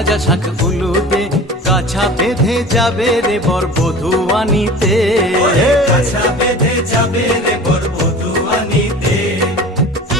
ভাজা শাক উলুদে কাছা বেঁধে যাবে রে বর বধূ আনিতে। কাছা বেঁধে যাবে রে বর